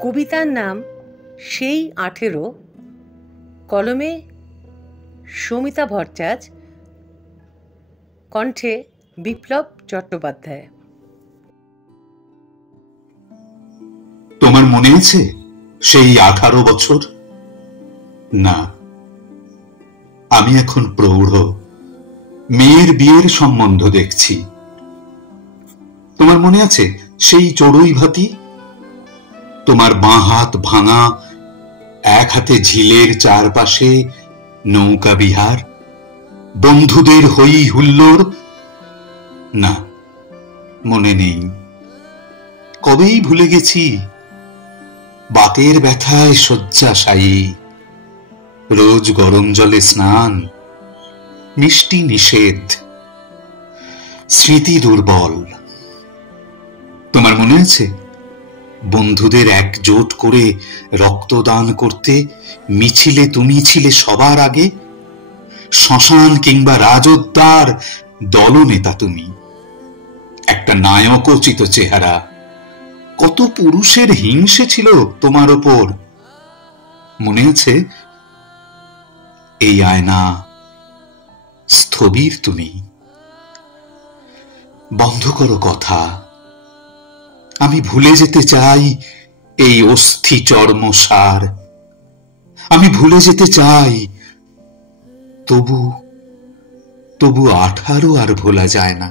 কবিতার নাম সেই 18, কলমে সৌমিতা ভট্টাচার্য, কণ্ঠে বিপ্লব চট্টোপাধ্যায়। তোমার মনে আছে সেই 18 বছর? না, আমি এখন প্রৌঢ়, মেয়ের বিয়ের সম্বন্ধ দেখছি। তোমার মনে আছে সেই চড়ুই ভাতি? তোমার বাঁ হাত ভাঙা, এক হাতে ঝিলের চারপাশে নৌকা বিহার, বন্ধুদের হই হুল্লোড়? না, মনে নেই। কবেই ভুলে গেছি। বাতের ব্যথায় শয্যাশায়ী, রোজ গরম জলে স্নান, মিষ্টি নিষেধ, স্মৃতি দুর্বল। তোমার মনে আছে বন্ধুদের একজোট করে রক্তদান করতে মিছিলে তুমি ছিলে সবার আগে? শ্মশান কিংবা রাজোদ্যার দলনেতা তুমি, একটা নায়কোচিত চেহারা। কত পুরুষের হিংসে ছিল তোমার ওপর, মনে আছে? এই আয়না, স্থবির তুমি। বন্ধ করো কথা। আমি ভুলে যেতে চাই এই অস্থি চর্মসার। আমি ভুলে যেতে চাই, তবু 18 আর ভোলা যায় না।